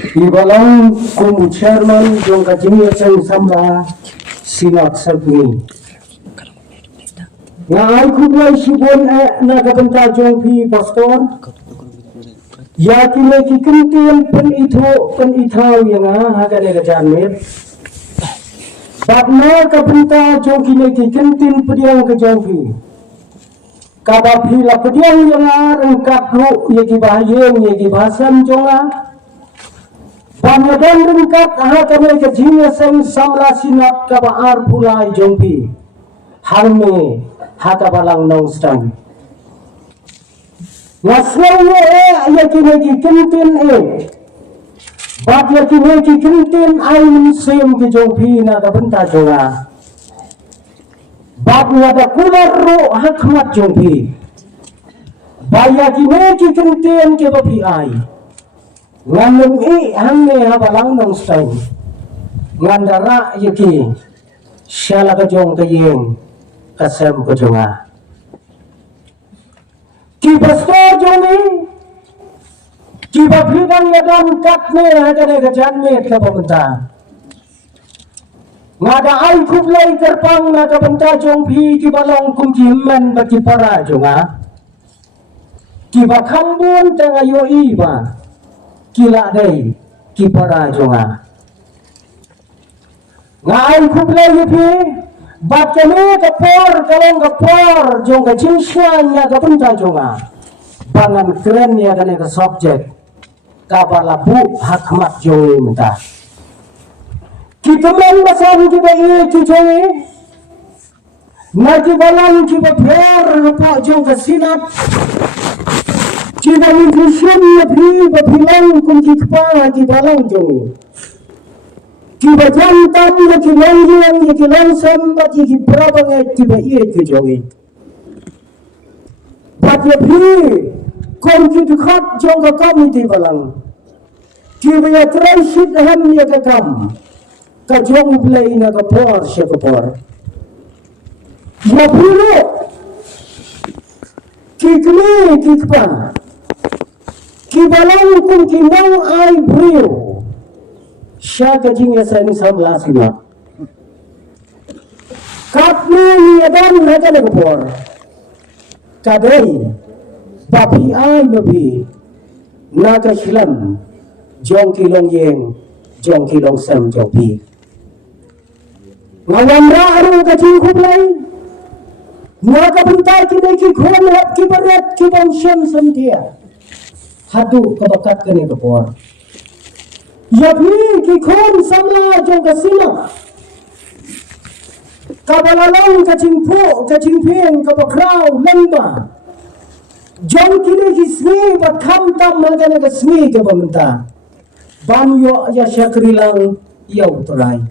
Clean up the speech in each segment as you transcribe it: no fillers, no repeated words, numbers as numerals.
Ibalang kumu chairman jong kajing yang samra sinat sabni. Nga ay kublay sibon nagabenta jong pi pastor. Ya kime kikintin pen itaw yang hagane gajanir. Babna kabenta jong kime kikintin pediang ke jong pi. Kabapi la pediang yang rengkap lu yaki bahayeng yaki bahasan jonga. Pamadan ringkat ahakane ke jinya seng samla sinat kabaar pulai jongpi halme hakabalang nongstang naswaye yakine ki kintin bab yakine ki kintin ain sem ke jongpi na kabenta jonga bab ngada kular ro hakmat jongpi bayakine ki kintin ke bapi ai ngandung hangne habalang nong stang ngandara yaki syala kajong kayeng kasem kajonga ki pastor jongi ki babridang yadam katne hagane gajanme kabenta ngada ai kublai terpang na kabenta jong bi ki balong kum ki men baki para jonga ki bakambun tengayo iba kila day kipara jonga ngai kublai yepi bat kami kapor kalong kapor jong ka jinsyan ya kapenta jonga bangan keren ya kane ka subject kabalabu hakmat jongi menta kita men basan kita jongi nagi balang kita per lupa jong ka sinat kita nutrition lebih berbilang kunci kepala di dalam joni. Kita jantan lagi lanjang lagi langsam bagi berapa kita ia ke joni. Bagi lebih kunci dekat jongga kami di balang. Kita ya transit ham ya kekam. Kajong play na kapor siya kapor. Ya pula. Kikli kikpa. Kibalang kung kinang ay brio siya kajing yasan samla sila kapne niyadan naga nagpor kaday bapi ay babi naga silam jong kilong yeng jong kilong sem jong pi ngawamra arong kajing kublay naga bentay kinay kikon at kibarat kibang siyam samtia hadu kebakat kene kepor yapi kikon samla jong kasila kabalalang kacing peng kabakraw lamba jong kini kismi batam tam magana kasmi kabamenta banyo ya syakrilang yaw terai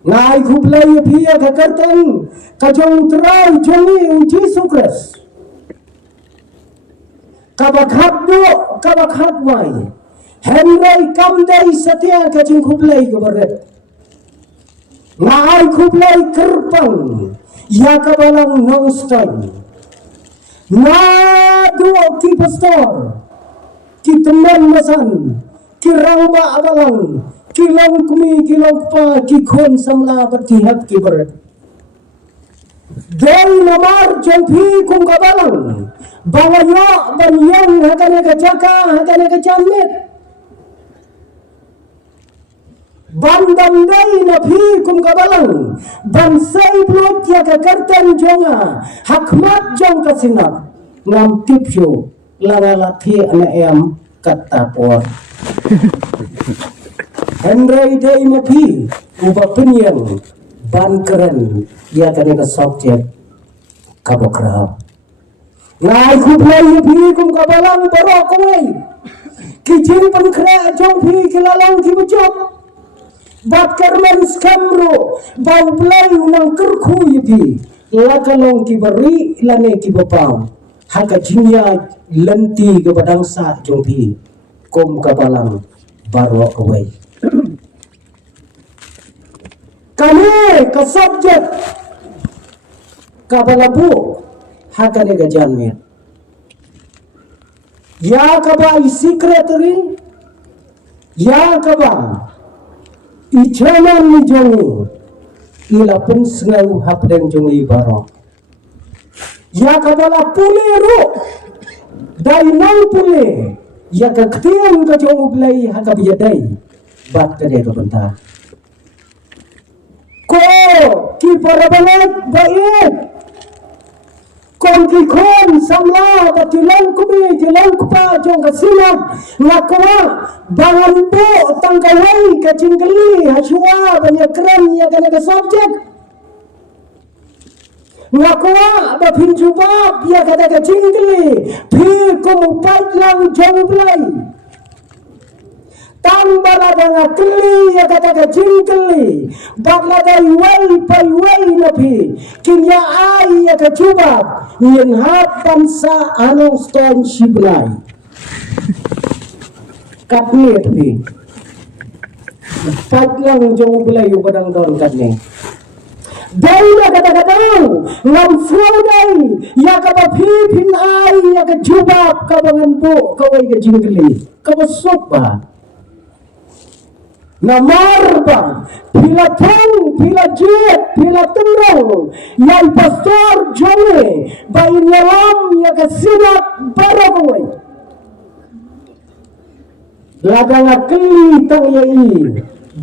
ngai kublay yapi ya kakartang kajong terai jongi uji sukres kabakhat wai henrai kamdai satya kajing kublai gabaret ngai kublai kerpang ya kabalang nongstang ngadu ki pastor ki teman masan ki rangba abalang ki long kumi ki long pa ki khon samla bertihat ki baret dai namar jompi kum kabalang bawayo banyang hakane kacaka hakane kacamit bandam dai na phi kum kabalang bansai blot ya kakartan jonga hakmat jong kasinat ngam tipyo lalalathi ana em katapor Henry dai na phi uba penyang ban keren ya kane ka subject kabokraw ngai kublai yapi kum kabalang baro kawai kijing pengkra jong pi kilalang ki bejok bat karman skamro bau blai unang kerku yapi lakalong ki beri lane ki bapau haka jinya lenti ke badangsa jong pi kum kabalang baro kawai kami ke subject kabalabu hakane gajanme ya kabai secretary Ya kaba ijaman ijongi ila pun sengayu hapdeng jongi barok. Ya kabala puliru dainang pule ya kaktian ka jong ublay hakab yadai bat ka dia bentar. Ko ki parabalat bait kon ki kon samla batilan kubi tilan kupa jong kasinap ngakwa bangan bu tangkawai ka jinggeli haswa banyak keren ya kana ka subjek ngakwa ba pinjubab ya kana ka jinggeli pi ko mupat lang jong blai tang balada ngakli ya kata ka jinggeli balada iwai pa iwai napi kinya ai ya ka jubab yen hapan sa anong stone shiblai katni tapi patlang jong bulay yung badang don katni dai na kata ngam frodai ya ka ba pin ai ya ka jubab ka bangan bu kawai ka jinggeli ka sopa namarba pila tong pila jet pila tungong yang pastor jone bayi nyalam ya kesinat barokoi lada ngakli tang yai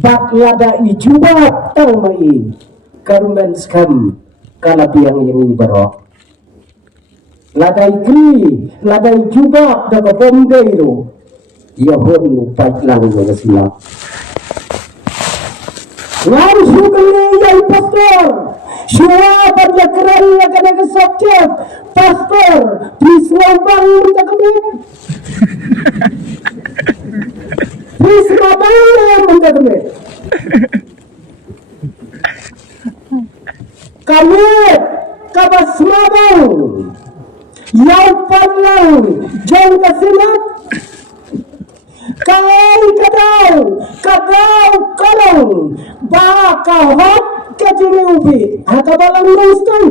bak lada ijubat tang mai karumen skam kalabiang yang barok lada ikli lada ijubat daga bombeiro ya hon pat lang ya kesinat Lalu sukali yang pastor, siapa pada kerana kena kesakit pastor, please wabang minta kami, please wabang minta kami kabas mabang, yang paling jauh kesinat. Kadau kalong baka hot kajini ubi hakabalang nuston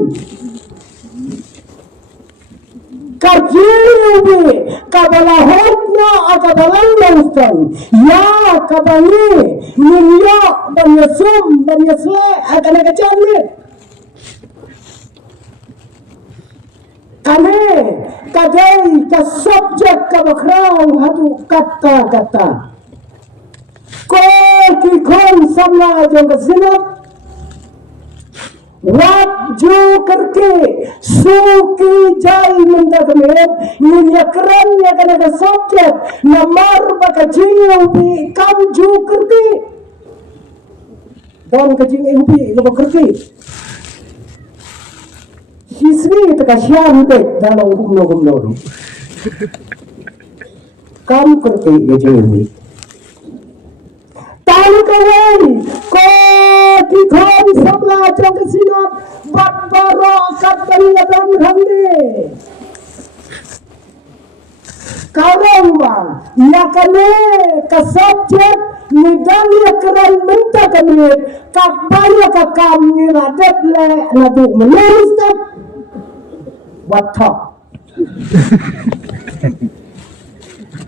kajini ubi kabala hot na akabalang nuston ya kabani ninyo banyasum banyasle akana kacamne kami kadai ka subjek ka bakrang hatu kata-kata ko ki kon samla jong kasinap wat jo karke suki jai menda kami niya kran ya kana ka subjek namar baka jingo bi kam jo karke dan ka jingo bi ka karke Hisni itu kasihan deh dalam gumno kam kerti gejemi tahu kawai ko dikon sabla jong kesinat bat baro katani adam hamne karang ba yakane ka subject nidan ya keren minta kami kabaya ka kami radat le nadu meneruskan watak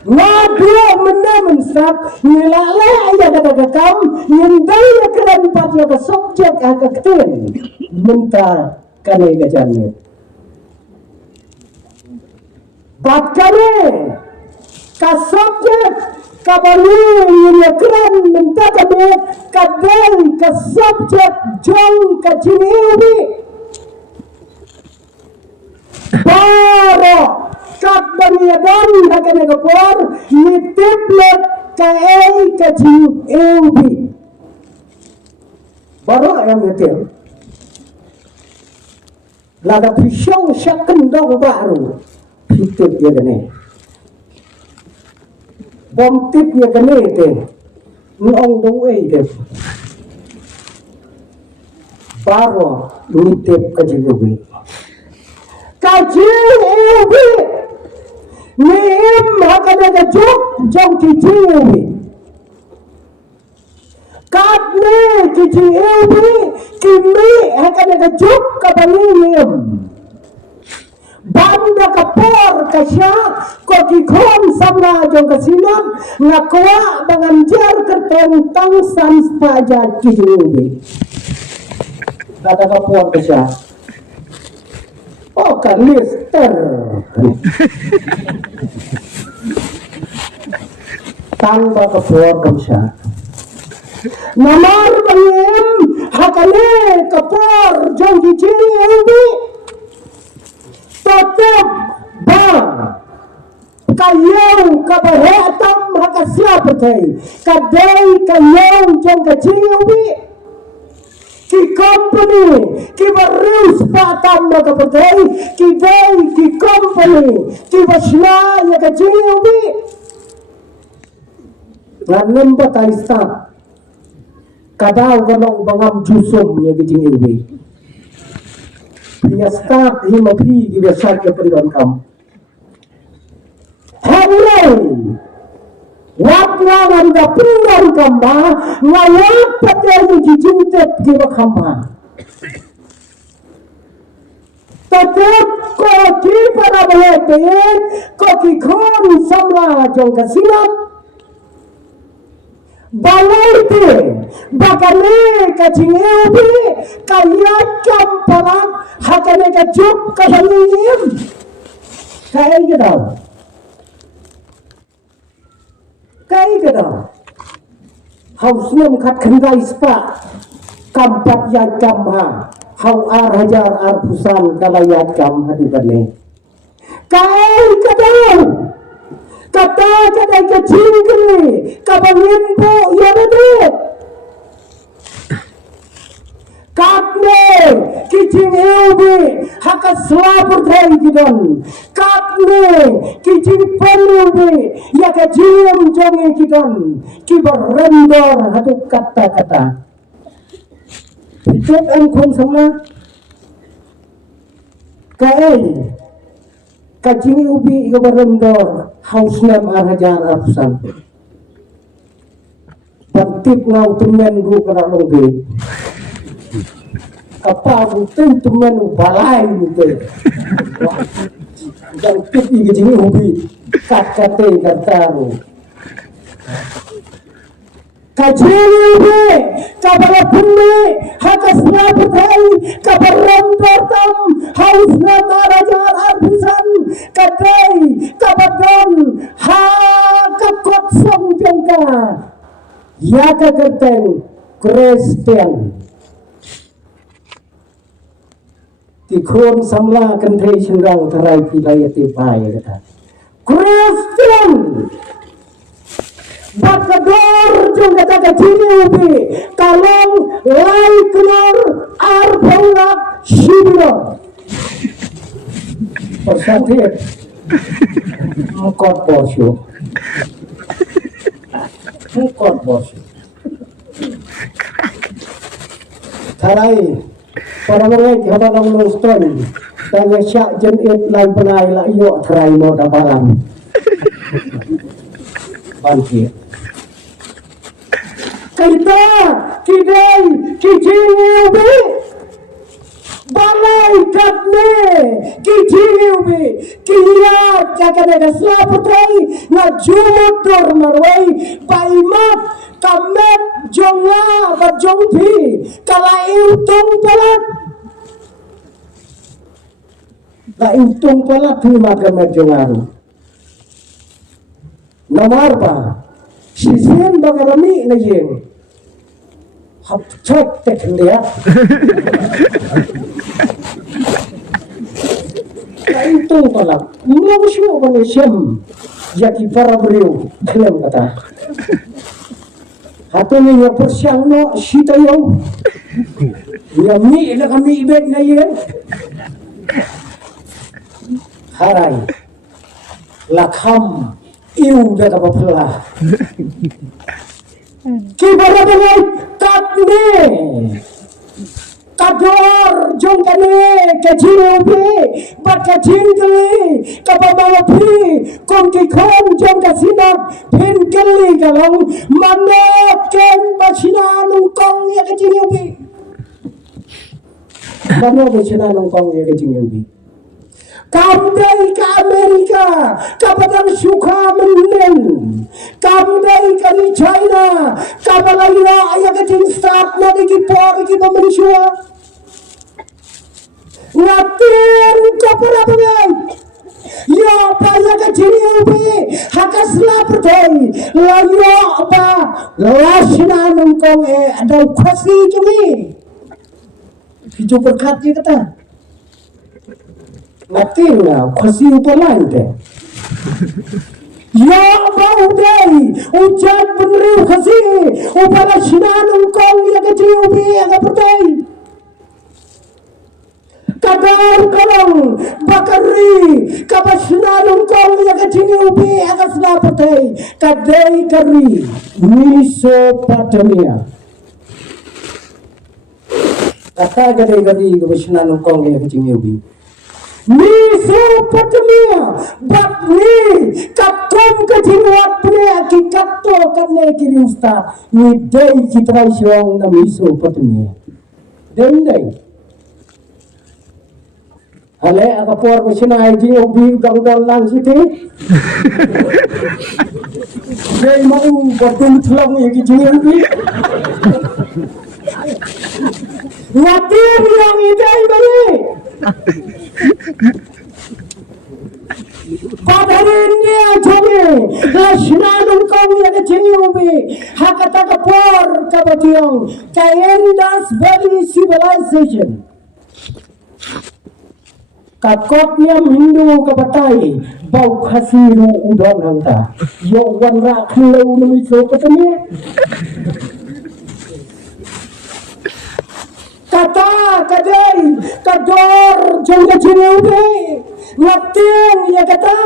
Wabio menemen sab nilale aja kata kam nindai keren patya ka subjek ka keten minta kane gajanne bat kane ka subjek ka bali ni keren minta kane kadel ka subjek jong ka jiniwi Baro kat baniadan hakane kapor nitiplet kae kajiu eubi baro ayam nitil laga pisong syaken dong baru pitip ya gane bom tip ya gane te nuong doe te baro nitip kajiu eubi kajiu eubi Nim hakane kajuk jong kiji eubi katne kiji eubi kimi hakane kajuk kabali nim banda kapor kasya ko kikon sabla jong kasinam ngakwa banganjar kertentang sans pajak kijubi kata kapuan kasya oh kanister tanpa kapuan kasya namar pangim hakane kapor jong kijubi tetap ba kayaw kabahetam hakasyabatay kaday kayaw jang kajiwi ki company ki barus patam makabatay ki day ki company ki basna ya kajiwi ranem bataista kadaw ganong bangam jusum ya kajiwi Pinyastak himapi gibiasat ke periwan kam. Henry, wakwangan da periwan kamba ngawak patay jijintet giba kamba. Tetap ko ki para bahayatin ko ki khon samla jong kasinap Balaite bakane kacingeubi kayat kamparam hakane kajuk kabalim kai gedau hausnem kat kendai spa kampat yat kamha hau ar hajar ar pusan kalayat kam hadibane kai gedau kata kadai kecil kini kabangin po yaradet katne kicing eubi hakas selapur thai kidon katne kicing penubi ya kajim jongi kidon kibarendor hatu kata-kata hidup engkong sama kai kacing ubi kibarendor hausnam arhajar arpusan bantip ngau temen gu kena longge kapal rutin temen balai gitu dan pipi kacing ubi kate kataru kacing ubi kabar pundi hakasna putai kabar rambatam hausnam arhajar arpusan katai kabadon ha kakot song jangka ya kakateng Kristen tikhon samla kanthe chengrang tharai pilayati pai kata Kristen bakador jong kata kacini ubi kalong lai kenor arbongak shibiro persatip mengkot bosyo tarai para mengai habalang noston tanya syak jenit lai penai la iyo tarai no dabaran banti kaita kidai kijingi balai katne kijingi kiya kakane slaputai na jumutor marwai baimat kamet jonga ba jongpi kala iutung palat la iutung palat hima kamet jongaru namar pa sisen bagarami na yen hap chot tekndia itu pala mengusyo pengesyam yaki para beliau klaim kata hatone nya persyang no sitayo ya mi na kami ibet na yen harai lakham iu da kapapala kibara bengai katne kador jongkane kajiubi bakajingli kababapi kongki kon jongkasinap pinkeli galang manaken basina nungkong ya kajiubi mano basina nungkong ya kajiubi kamdai ke Amerika China kabalaya ayah kecing start na dikipor kita manusia ngatin kapara bangai ya payah kecing ubi hakasla pertai layo apa lasina nungkong ada khasi cumi hijau berkat dia kata ngatin lah khasi upalan deh ya baudai ujan peneriu kasih upala sinanung kong ya kecil ubi agak pertai kadar kalong bakari kapasinanung kong ya kecil ubi agak selah pertai kadai kari Mesopotamia kata kadai kari kapasinanung kong ya kecil ubi Mesopotamia bakni katum kejinwat punya akikat to karena kiri usta ni day kita siang na Mesopotamia day ale akapor masina aji obi gangdol lang siti day mau badung tulang yang kejingan ngatir yang idai bari padarin dia joge lasnanung kau ya kecil ubi hakata kapor kabationg kayendas Valley Civilization kakotnya Hindu kabatai bau khasiru udon hangta yo wanra khlau nami Mesopotamia kata kadai kador jangka cinubi ngatin ya kata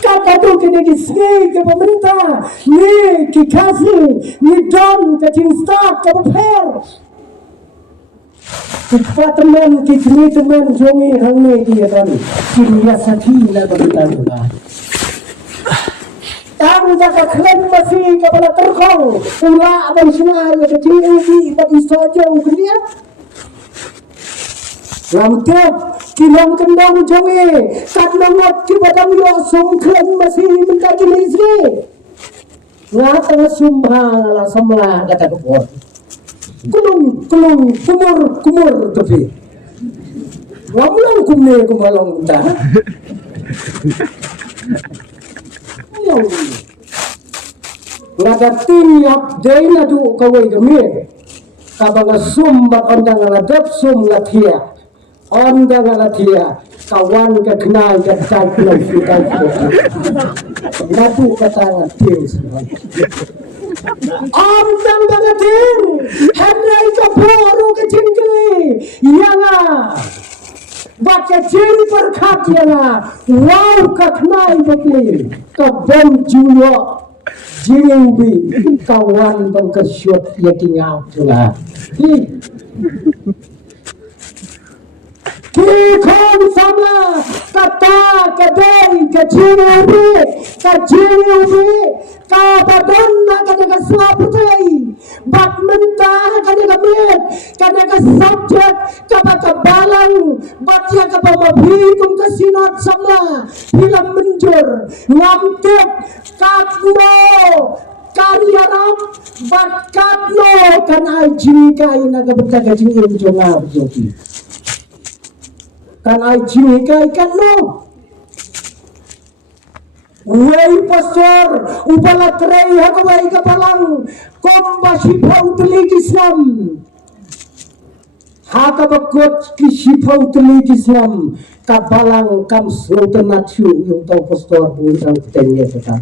kakadu kini kisni ke pemerintah ni kikasi ni don ke cinstak ke beper kifataman kikni teman jongi hangni dia dan kimia sakhi na berita juga tang jaga klan masih kepada terkong pula abang semua ya kecil ini bagi saja ukriat Lamtiap kilang kendang jonge kadnangat ki badang yo sumklen masih minta kini isri ngata sumbang ala samla kata kepor kulung kumur tapi ngamlang kumne kumalong ta ngata tiap daina du kawai gemir kabanga sumbat ondang ala dap sum latia ondang alatia kawan ke kenal ke dan kenal kita natu kata ngatis ondang bangetin henry kaporo ke cingkeli yana baca cing perkat yana wow ke kenal bekli ke ben julo jingbi kawan bangkesyut ya tinggal juga Kikon sama kata kadai kajinubi kabadon kadang slaputai bak mentah kadang mit kadang subjek kabata balang batya kabamabhikum kasinat sama hilang menjur ngamtik katno karyaram bat katno kan aji kai naga berjaga jingin jonga berjoti kan aji kai kan no wei pastor upala trei hakawai kapalang komba sipau telik Islam hakabakot ki sipau telik Islam kapalang kam slotan natiu yung tau pastor buntang kitanya tetap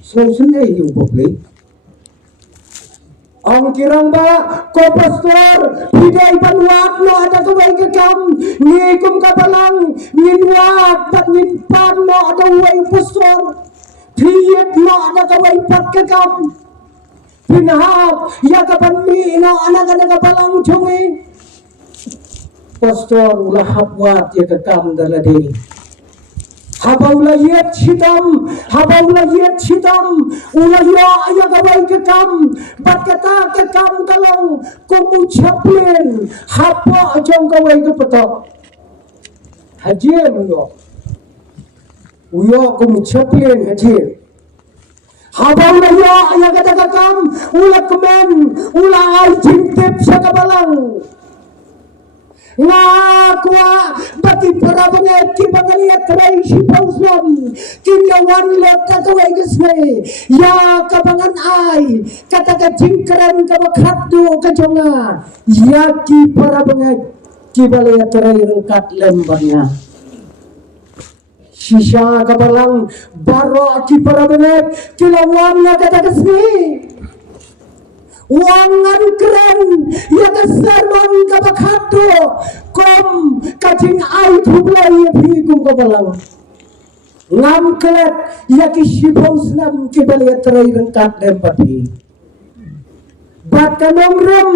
so sunai yung publik ang kirang ba ko pastor hidai panuak no ada kawai kekam ngikum kapalang ninwak pat ninpan no ada wai pastor piyet no ada kawai pat kekam pinahap ya kapan mi no anak-anak kapalang chungi pastor ulahap wat ya kekam daladi habaulah yet hitam ulahya ayah kawai kekam bat kata kekam kalong kumucaplin hapa jong kawai kepetok haji uyo kumucaplin haji Habang na yo ay kadagakam ula kemen ula ay jintip sa kabalang. Nga kuwa bagi para banget kibangaliat ray si pauslam kinyawan lot kakaway gaswe ya kabangan ay kataga jingkaran kabakhatdo kajonga ya ki para banget kibaliat ray rengkat lembangnya sisa kabalang baro ki para banget kilawan nga kataga gaswe wangan keren ya kesarman kabakhato kom kacing ay tublay bigum kabalang ngam kelet ya kisipong senam kibalia terai rengkat dempati bat kanong rem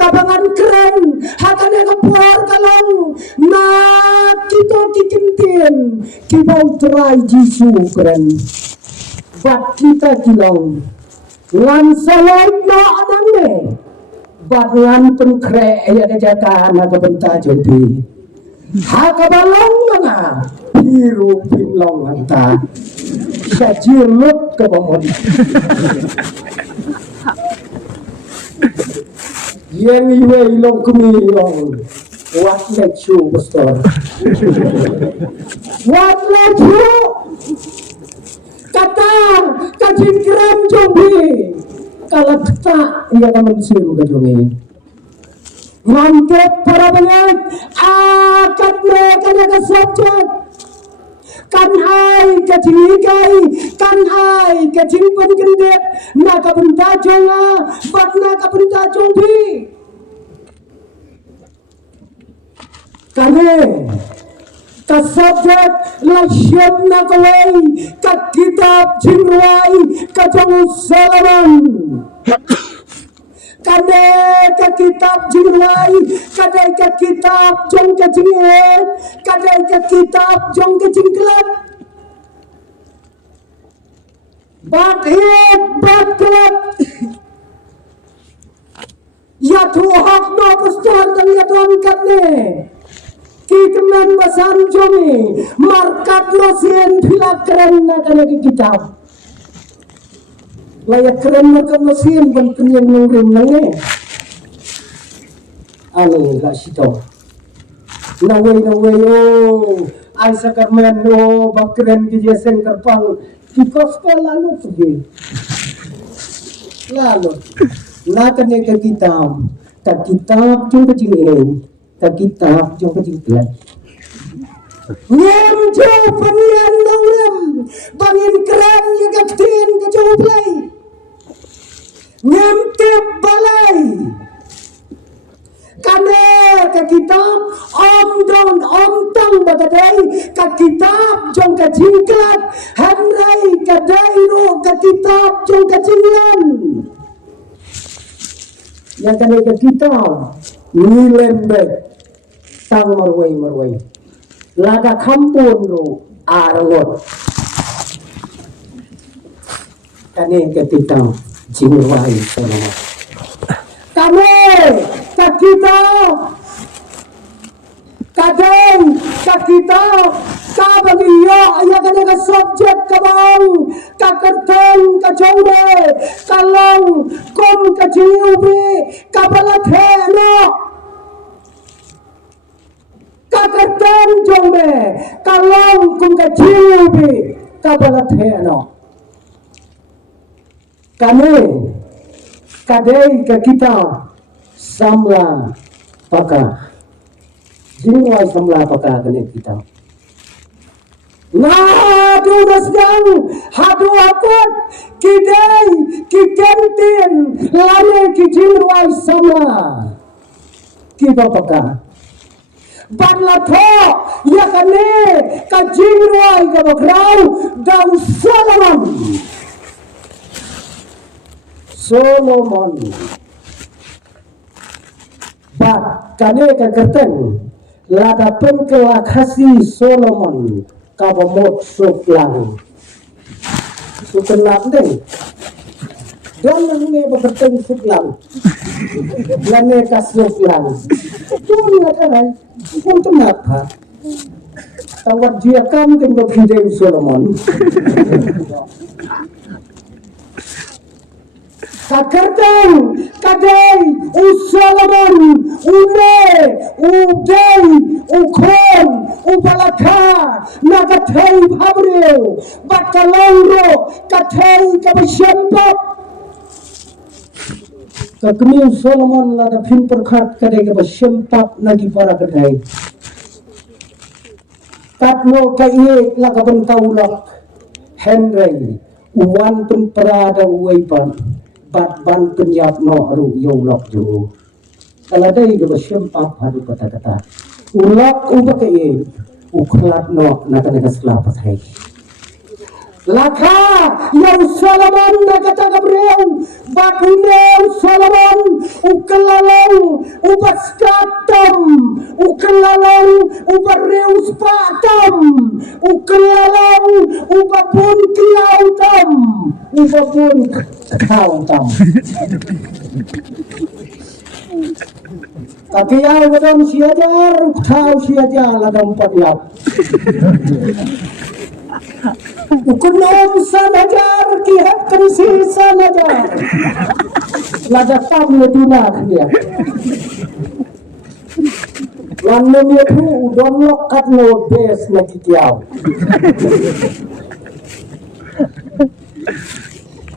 kabangan keren hakanya kepuar kalang na kito kikintin kibau terai jisu keren bat kita kilang ngan sawai no anange bat ngan penkre ya kejaka na kabenta jompi ha kabalong nga biru pinlong anta sajirut kabamon yang iwe ilong kumilong wat lechu pastor wat lechu kata kajin keren jombi kalau tak ia akan mensiru ke jombi mantap para banyak akad mereka jaga subjek kan hai kajin ikai kan hai kajin pengendet naga bentajonga bat naga bentajombi kane kasabjak lasyam nakawai kat kitab jinruai kajang Solomon kade ka kitab jinruai kade ka kitab jong kajingin kade ka kitab jong kajingklat bat hit bat klat ya tuhak no pastor dan ya tuan katne kikemen basan jomi markat nosien pila keren na kana di kitab layak keren markat nosien ban penyang nurim nange ani la sito nawe oh ay sakarmen oh bakren di jesen karpang kikos ka lalu pergi lalu na kana ka kitab jung kajingin ka kitab jong kajingklat ngem jo panian nonglem bangin keren ya kaktin ka jo play ngem tip balay kane ka kitab om tang bagadai ka kitab jong kajingklat hanrai kadai ro ka kitab jong kajinglan yang kane ka kitab nilembek tang marway lada kampun ro arangot kane ketika jinwai sono kane kita kadang kita kabagiyo aya kane ka subjek kabang kakerten kajaude kalong kom kajiubi kabalatheno kakerten jombe kalong kom kajiubi kabalatheno kane kadai ka kita samla paka jinwai samla paka kane kita ngadu dasdang hadu akut kidai kikentin lane kijinwai samla kibapaka badla tho ya kane kajinwai kabakrau dau Solomon bat kane kakerten lada penkelakasi Solomon kabamot suklang deh dan nangme bekerten suklang lane kasuklang itu ngatakan untuk apa tawat dia kan kan bapideng Solomon Kakerteng, kadei, Solomon, une, udei, ukon, ubalaka, nagatei habreu, bakalangro, katei kabasyambap. Kakmi Solomon lada pin perkat kadei kabasyambap nagi para kadei. Tatno kaiye laga bentaulah Henry, uwan pen perada uwaipan. Bat ban penyap no aru yolok jo kaladai ke bersyempap hadu kata-kata ulak ubak ye uklat no nakana selapat hai laka yang Solomon nakata Gabriel bakune Solomon ukalalang ubaskatam ukalalang ubareus patam ukalalang ubapun kilautam ubapun kautam Kakiyaw wadam siajar uktau siajar ladam padlap ukunom sanajar kihat kensi sanajar ladatam leduna dia Lanem itu udon lokat no bes nakikiyaw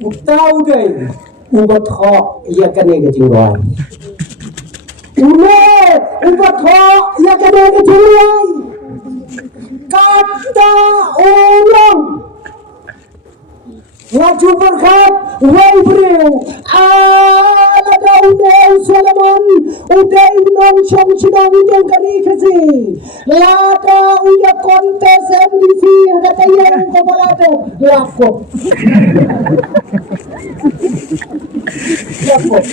Utau deh ubat hok ya kene kejingruan Ule ubat hok ya kene kejingruan Kata ulang Laju berkat Waibril Ala daunau Solomon Udai nong syam sidang idong kari kasi Lada uya kontes MDC Hada yang kabalate Lakot Lakot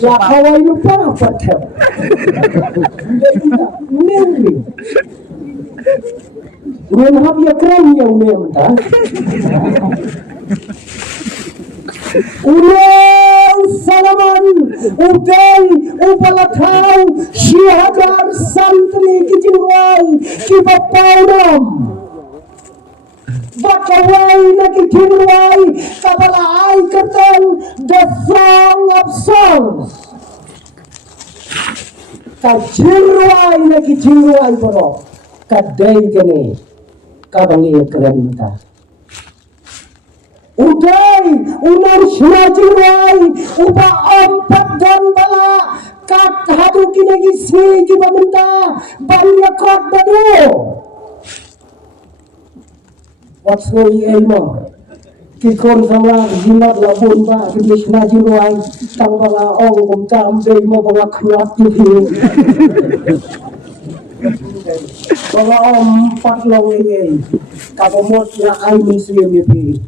Lakawai lupa apa tep Nengri Menghap ya keren ya udah Ulang Solomon Udai Ubalatau Syihagar Santri Kijirwai Kibapauram Bakawai na Kijirwai Kabalaai Kerten The Song of Songs Kajirwai na Kijirwai Baro Kadai kene Kabangi keren minta Udai Unar Syurajirwai Uba empat dan bala Kat hadu kinegi smi Kiba minta Bariya kot badu What's no elmo Kikon sama jimat labun ba Kibish na jirwai Tang bala ong kumta amday mo Bala kruat yuhi Bala empat long ingin Kabomot na ay museum yuhi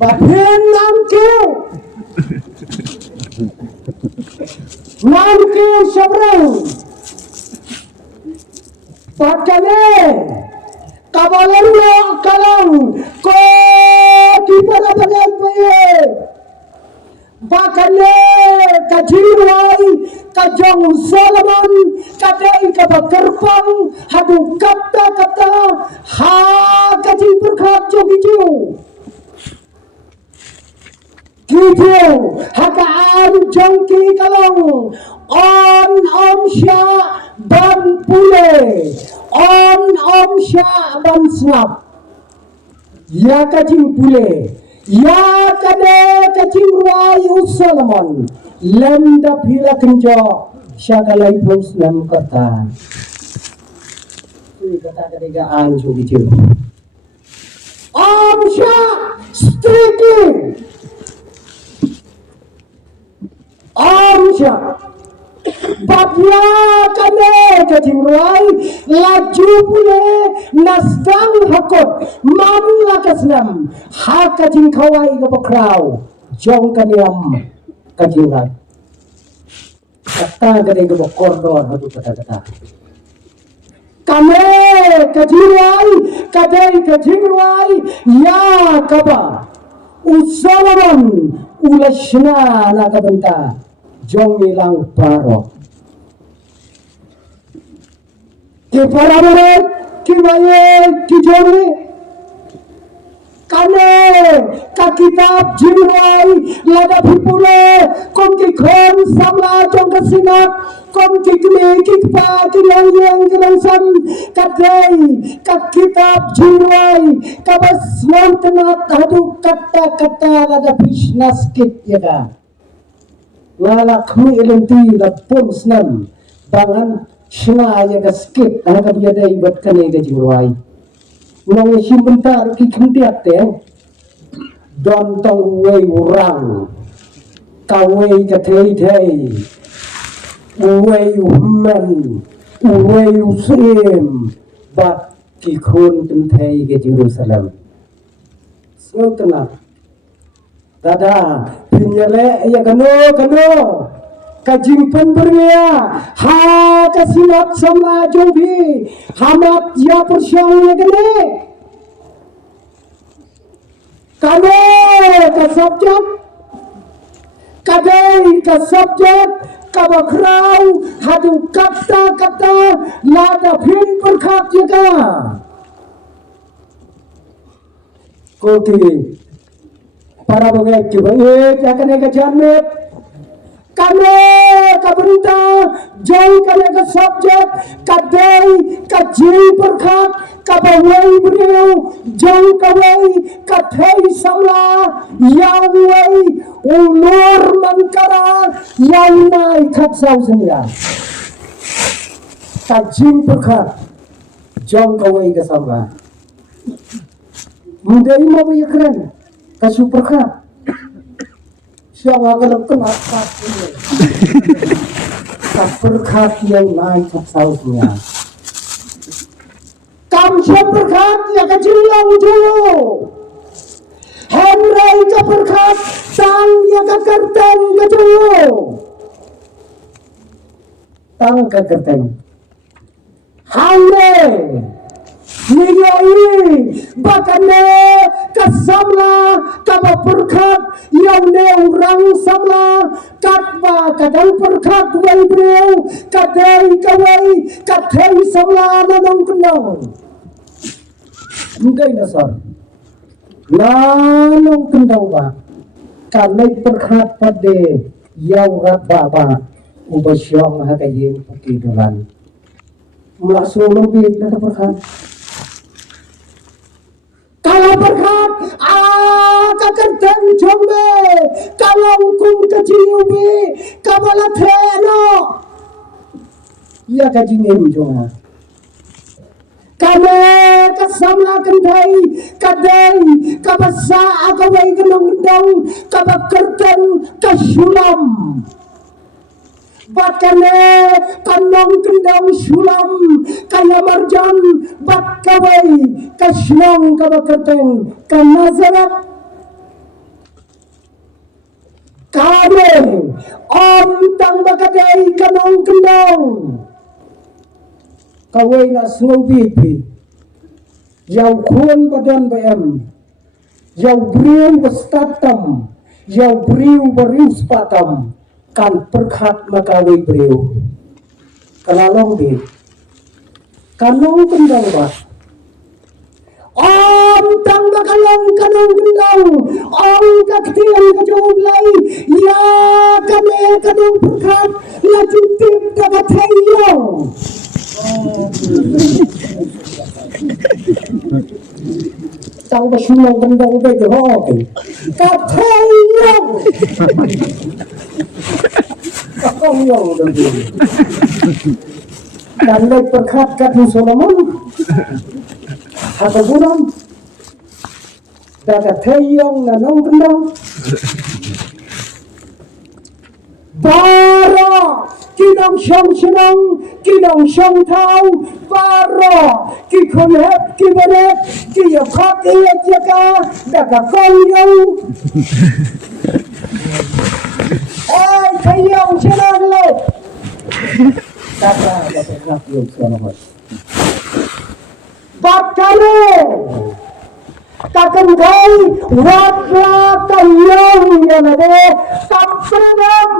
Bahin nangkiw Nangkiw sabrang Pagkali Kabalan mo kalang Ko di pada bagay baye Bakale Kajirwai Kajong Solomon Kadai kabakerpang Hadu kata-kata Ha kaji berkat jogijiu Gijiu Hakaan jongki kalong On om sya ban pule On om sya ban snap Ya kajing pule Ya kade kajing ruayu Solomon Lemda pila kenjo Syagalai pus nam kata Ini kata ketiga anju gijiu Om sya striking Amsha Babla kane kajimruai laju pule nasdang hakot man lakasnam hakajing kawai kapakraw jong kaniam kajimrai kata gade kapakordor hatu kata-kata kame kajimruai kadai kajimruai ya kaba Solomon ulashna nakabenta jong ilang paro ki parabore ki baye ki jori kane ka kitab jinwai lada pipule kom ki khon samla trong ka sinak kom ki kni ki pa ki yang yang ki san ka dei ka kitab jinwai ka bas wantna hadu kata lada bisnas kit yaga lala khmi elenti la pun snam bangan shna yaga skip aga biada ibat kane ga jinwai nong sim bentar ki khmtiak te don tong wei urang ka wei ka thei thei wei men wei usrim bat ki khun tin thei ke Jerusalem sotna dada pinyale ya kano kajimpan bernia ha kasinat sama jobi hamat ya persyang ya gede kano kasabjak kadai kasabjak kabakrau hadu kata lada pin perkhat jaga koti para bagai coba akan eka jamet kane kaberita jauh kane ke subjek kadai kajil perkhat kabawai beliau jauh kawai kathai samla yawai ulur mankara yawnai khatsau senya kajil perkhat jauh kawai ke samla mudai mau yakran kasu perkhat siapa kalau kena ini berkat yang naik ke sausnya kamsa berkat yang kecil yang dulu Henry ke berkat tang yang ke kerten ke dulu tang ke kerten Henry Niyai bakane kasamla kaba perkat yang ne urang samla katwa kadang perkat wai breu kadai kawai kathai samla nanong kendang mungkin dasar nanong kendang ba kanai perkat pade yang rat baba ubasyong hakayin pakidulan masuk lebih dari perkat kalau berkat kakerten jombe kalau kum kajiubi kabala theno ya kajingem jonga kame kasamla kendai kadai kabasa akawai genong dong kabakerten kasulam bakane kanong kendang sulam kaya marjan bak kawai kasyong kabakateng kanazarat kame om tang bakadai kanong kendang kawai na snowbipi yaw kun badan bayam yaw briu bastatam yaw briu barius patam kan perkhat makawai breu kalalong di kanong kendang ba om tang bakalong kanong kendang om kaktian kajoblay ya kame kanong perkhat la jutip kagathayyo tang basulong kendang ba jo kathayyo Kakong yang dulu. Dan naik perkhat katu Solomon. Hata bulan. Daga tayong nanong kendang. Bara kinong siyang sinong, kinong siyang tao. Bara kikunhep kibaret, kiyakot iyat yaka. Daga konyong. Kayong sinaglo kata yung sinaglo bakalo kakangay wala kayong yan ade kampungam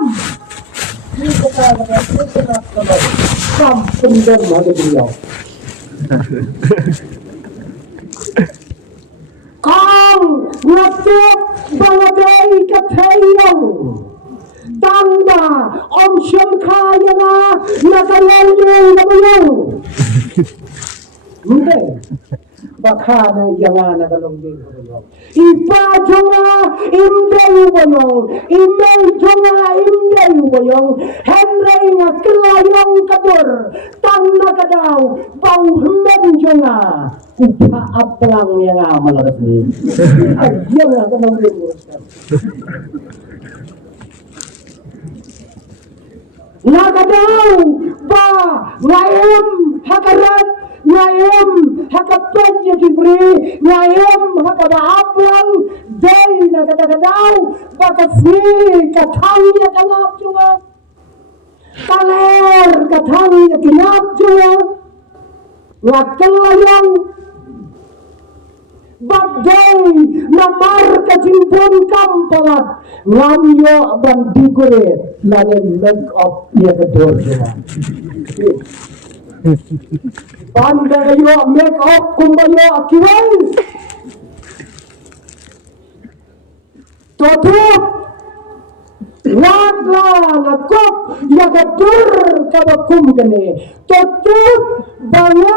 dito ka nagsisinag kampungam mga beliau kang Katuk Baladai Katayang Tanda Om Syamkayana Nakalayang Nabayang Hindi Bakana yang nakalungging Ipa jonga imday bayong Imay jonga imday bayong Henry nga kelayong kadur Tanda kadaw Bauhmen jonga Upa aplang yang malakas ni Ayan nga kalungging Nakadaw ba ngayam hakarat ngayam hakapan ya kibri ngayam hakabahaplang day nakadakadaw bakasni katang ya kanap juga kaler katang ya kinap juga ngakalayang bagday namar kajimpun kampalat ngamyo bandigure lain make up ya kedor juga Pandayo make up kumbayo akiwan Tutup Wadla lakop Yagadur kabakum gane Tutup Banga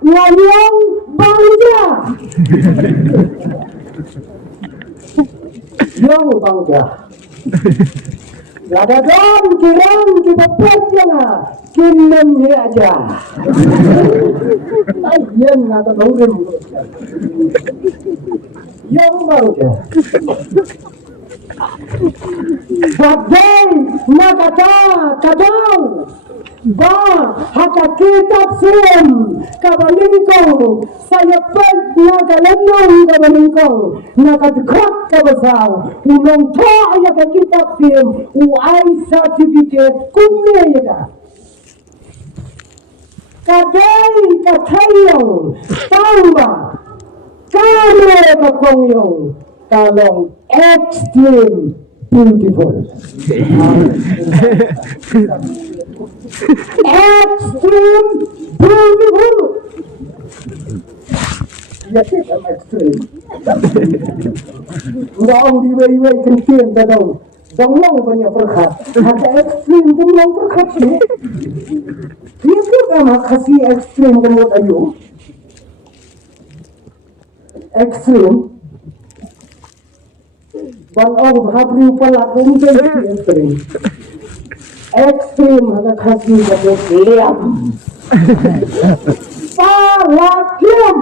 Ngayong Bangga Yung bangga Gada dong kirang kibapet na Kinam niya aja Ayan nga tanongin mo Yung bangga Bagay Nagata Kadaw Ba Hakakitab sim Kabalingkong Sayapag Nagalanong Kabalingkong Nakadukot Kabasaw Unong to ay kakitab sim Uay certificate Kumniyada Kaday Katayong Tamba Kame Kakongyong Kalong extreme beautiful extreme beautiful ya kita extreme orang diwai-wai kentin dadau danglong banyak perkat ada extreme danglong perkat ni dia kan kasih extreme kemud ayu extreme Ban orang habri pala mungkin ekstrim agak khasi jatuh liam salakim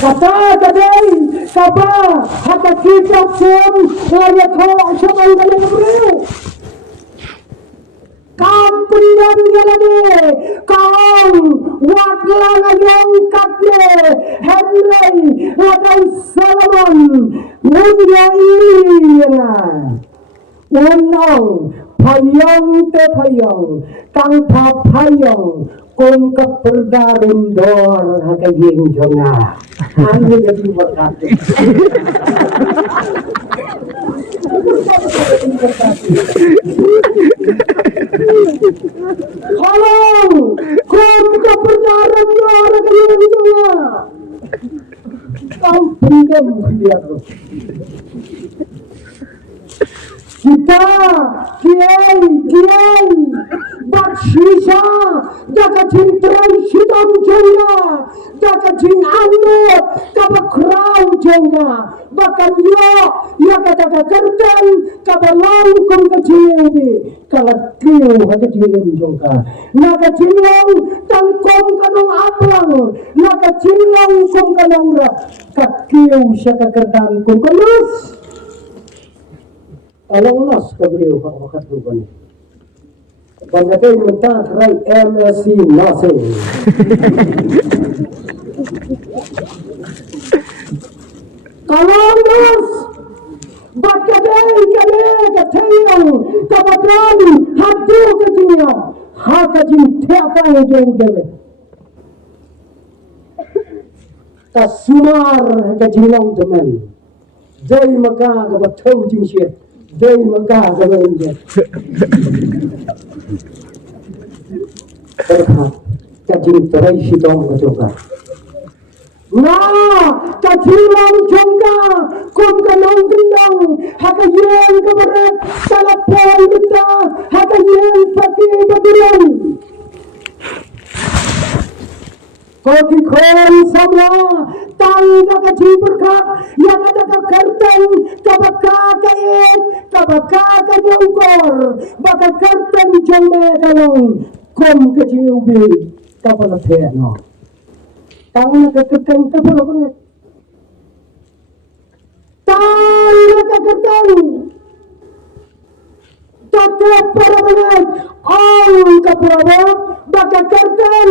kata kadai kaba hata kita pun layak ho syabang dalam beriu kampun dan galane kaum waklang ayong katne Henry ladang Solomon ngunyai na unong payong te payong kang papayong kung kaperdarundor hagaying jonga ano jadi berkati Halong kung kaperdarundor hagaying jonga kang pendem lihat kita kiai baksisa daga cintrai sidam jonga daga cing anut kabakrau jonga bakan yo ya kata kerdan kabalang kum keciwi kalat kiu haka ciwi jonga naga cilong tangkom kanong aplang naga cilong kum kanong ra kakiu siya kakerdan kum kanus alang nas kabriyo kakakat lupa ni pagkatay mentat ray MSC nasing kalang nas pagkatay kane katayang kapatrani hadu kajiyam hakajing tiakang jeng dewe kasumar kajingang temen jay maka kabatau jing syed Day maka gawin dia. Berkat kajing terai sidong kecoba. kacilang jangka kum kanong gendang hakayen kabaret salapay kita hakayen pati babilang koki kon sama tangga kacil berkat yang ada kerten kabaka kayet kabaka kajongkor baka kerten jombe kalong kum kecil ubi kapal no tangan kekerten kapal banget tangan kekerten tatap para banget all kapal baka kerten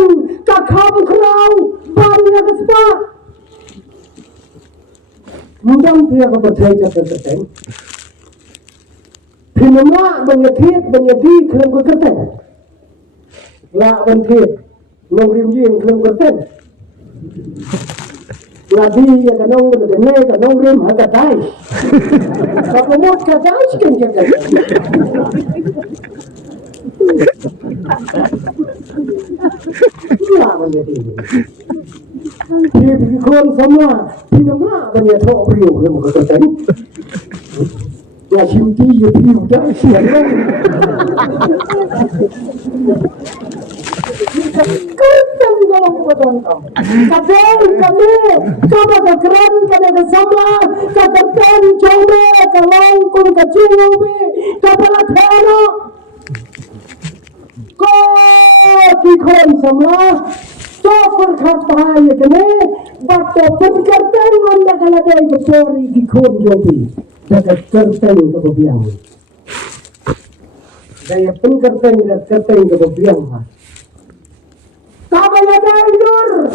kakam kerau banyak kesepak mudang pia kepercaya kekerten pinama banyak kelem kekerten la bantit nongrim jing kelem kekerten Lagi ya kanong dene kanong rim hakatai. Kapamot katai kan jaga. Ya menjadi. Dia kon sama tidak banyak tok priu yang katai. Ya simti ya priu dah siapa. Kertas dalam badan kamu. Kadang kamu kamu keren kadang sama kadang coba kalau kau kecil lebih kepala terang. Kau kikon sama tokor khatai kene bato penkerten anda kalau ada kepori kikon jobi dekat kerten kebiang. Daya penkerten dan kerten kebiang. Kabala daidur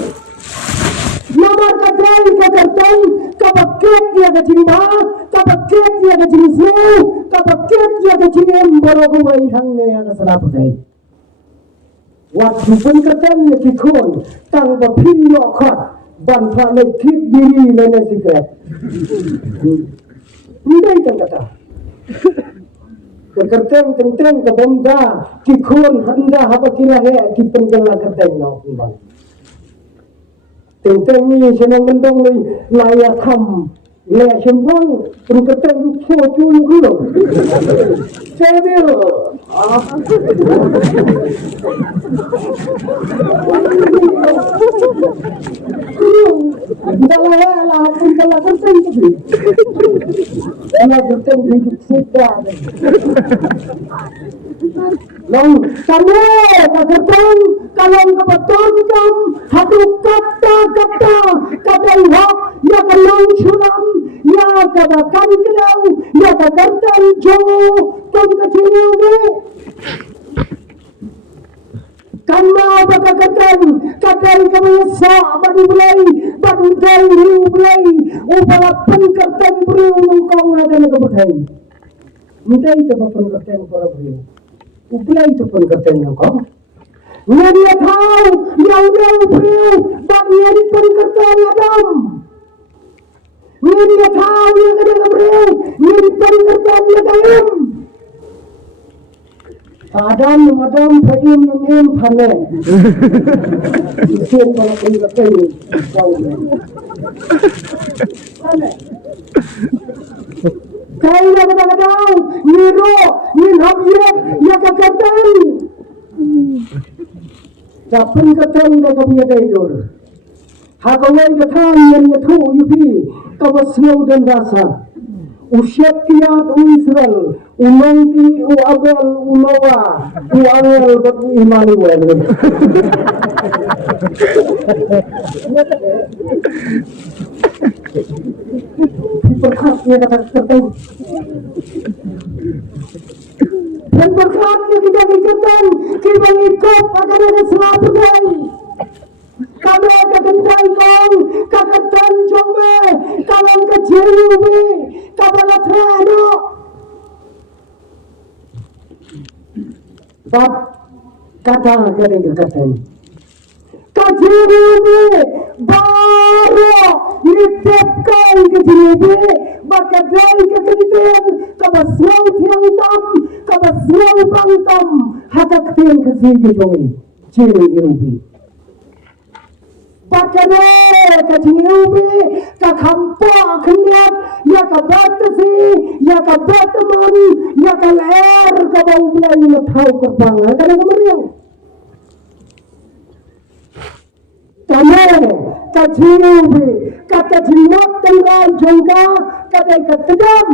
nomor kadai kakerten kapaket dia kecimba kapaket dia kecimsu kapaket dia kecim borogu wai hangne ana salaputai waktu penkerten ya kikon tang bapin yokot ban planet kit diri lene secret ndai kan kata kerten tenteng ke bomda kikon handa haba kirahe kipen kala kerten no bang tenteng ni senang mendong ni layak ham le sembang kerten so cuy kulo sebel Dalam pun kalau kerten tu, kalau kerten hidup sedar. Long kamu kerten kalau kebetul jam satu kata ihok ya kalau sulam ya katakan kedau ya kerten jauh pun kecil be. Karena baka katan kami sa badu belai badu dai riu belai upala penkerten beriu nungkau ada na kebetai mintai itu penkerten para beriu upalai itu penkerten nungkau dia tahu yang beriu bagi yang penkerten adam dia tahu yang ada beriu yang penkerten dia dayam Adam payung mungkin panen. Isin kalau punya kayu, kau panen. Kayu nak kadang-kadang, niro, habiyat, ya kakatan. Kapan katan dah kabiyat tidur. Hakawai katan yang tu yupi, kawasnau dan rasa. Usyat kiat Israel, umangti Abel Noah, Angel batu Immanuel. Berkatnya kata kerten. Dan berkatnya kita kerten, kita ikut akan ada selamat. Kami akan kentai kau, kakatan jombe, kawan kecil ubi, kapala terano. Bab kata kering kakatan. Kecil ubi, baru nitipkan kecil ubi, bakadai kekentian, kabaslau tiang tam, kabaslau bangtam, hakak tiang kecil jombe, ciri ubi. Bakane kachingubi kakampa kanyat ya kabatasi ya kabatamon ya kaler kabaublay na tao kapanga kana kamariyo kane kachingubi kakachimot tangay jongga kadai katagam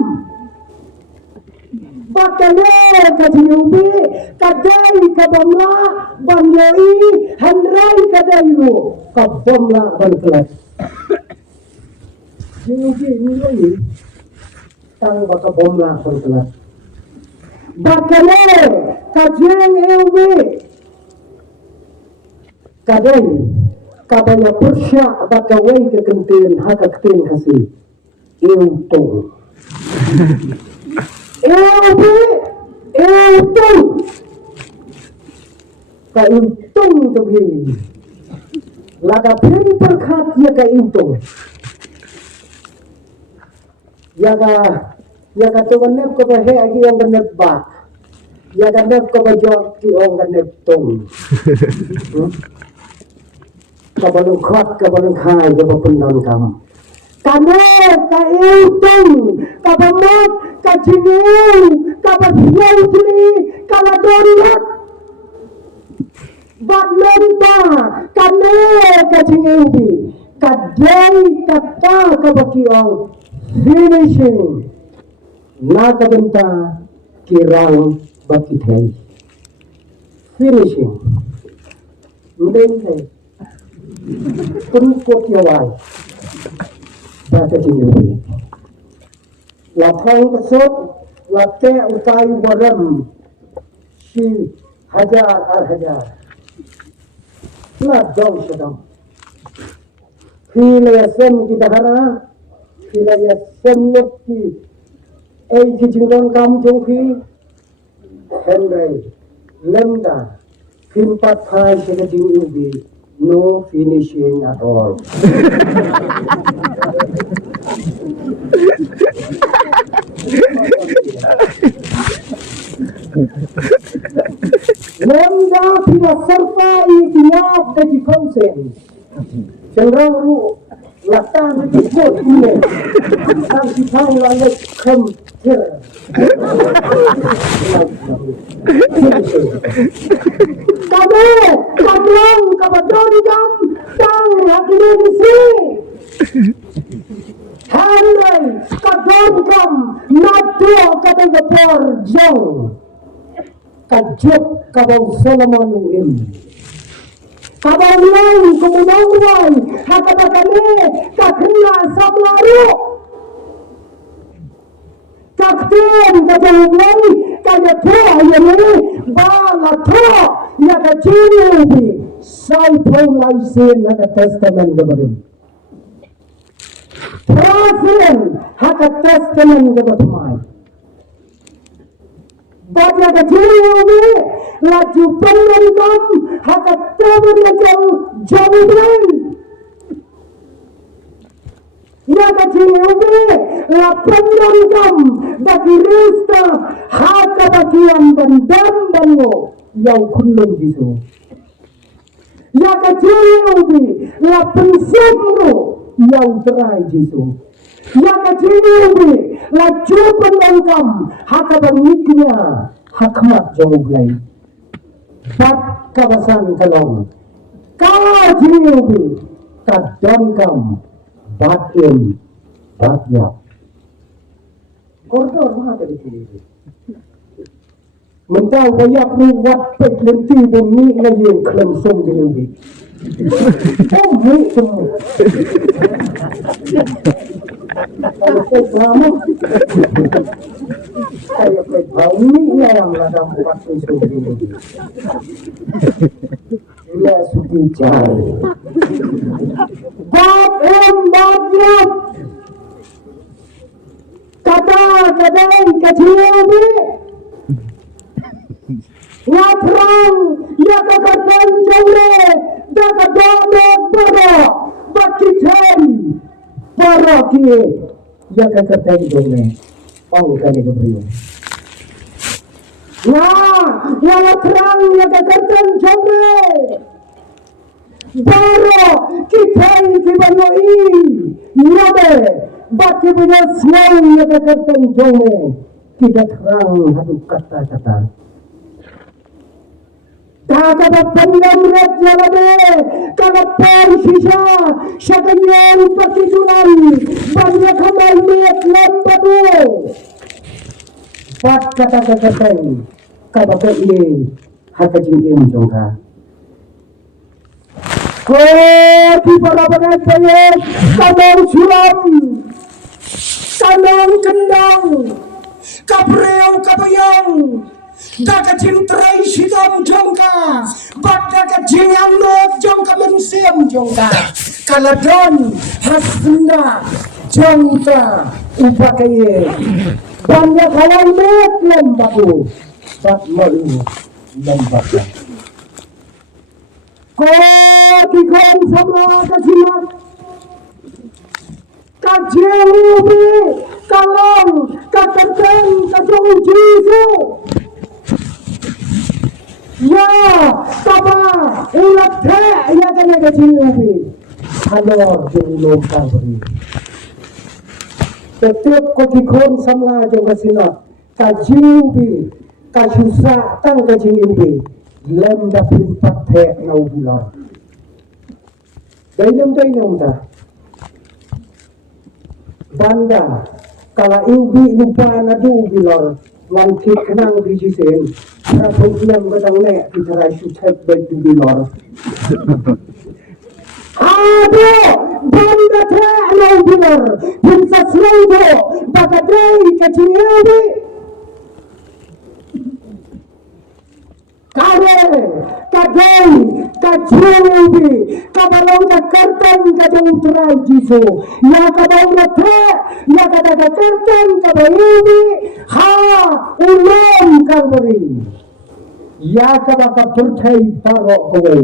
Bakane kachingubi kadai kabamla bangyoi hanray kadayo kabamla bankelas Jingubi ini tang bakabamla bankelas Bakane kajeng eubi kadai kabanya persya bakawai kekentin hakakentin kasih eutong eubi eutong ka eutong tuhi laga pin perkhat ya ka eutong ya ka tuanep ko bahe agi ang ganep ba ya ganep ko ba jok ki ang ganep tong kabalung khat kabalung khai kabalung kam kane ka eutong kabamot ka chingeu kabasiyau chini kaladonat Badlenta kane kachingeubi kadai kata kabakiong finishing nakabenta kirang bakithai finishing mudeng kunkot yawai bakachingeubi lapang kesot latte utai waram si hajar hajar Not dong sedang. Hila sem kita hara, hila sem ngerti. Kijingan kam jongki, Henry, Lemda, Kimpat Pai Sekajing Ubi, no finishing at all. Lemda pila serta ikhtiar dari konsen. Cenderung ru latan ikut ini. Sang sipang langit kemtir. Kamu kabadon jam tang hakini disi. Handai kadon kam nado kadang gapor jong. Kajok kabau Solomon im kabau lai kumunawai hakabakane kakna sablaru kakten kabau lai kaya toa yane bala toa ya kachini sai pau lai sen haka testament gabarim prasen haka testament gabatumai Baca kecil ini laju penonton hakat tahu jauh beri. Ya kecil ini la penonton bagi rista hakat bagian bendam bango yang kunung jisu. Ya kecil ini la pensimru yang terai jisu. Ya kecil ini laju penonton hakabangiknya hakmat jauh lain. Bat kawasan kalong kajiubi kadangkam batim batnya. Koridor mana tadi sini? Mentau banyak ruwet peklenti bumi lagi yang kelemsung jiubi. Oh, semua. Saya ini yang dalam waktu ini. Ia suci cari. Batnya. Kata kecil ini. Latrang, ya kakatan jole, dakadono boro, bakitan, baraki, ya kakatan jole, kani kebriyo. Ya latrang, ya kakatan jole, boro, kitai kibanoi nyabe baki punya selalu yang kerten jome kita terang hadu kata-kata Kakak pendam raja lade, kakak persisa, syakanyang pakisuran, banyak kamai miat lambatu. Pat kata-kata kakak ini hakajin im jongka. Di para pengajar, kandang sulam, kandang kendang, kapreo kabayang. Daga jintrai sidam jongka, daga jingamno jongka mensiam jongka, kaladon hasna jongka upakaye, banyak kawan met lembaku, bat malu lembaga. Kau kikon sama kasimat, kajelubi, kalong, katerten, kacung jisu. Ya, tapa ulat teh ya kena kecil ubi. Halor belum kabri. Setiap kotikon samla jengka sinat, kecil ubi, kasusa tang kecil ubi, lem dapin pathe na ubilor. Dainam dah. Banda, kala ubi lupa nadu ubilor. Langkit kenang biji sen, rapun diam kadang nek bicara syutet bagi bilor. Ado, banda tak lau bilor, bisa selalu bakadai kecil ni. Kadai, kajubi, kabalong kakartan kajang terai jisu. Ya kabalong tak, ya kata kakartan kabayubi, ha ulam kabari. Ya kata kapercai barok kawai.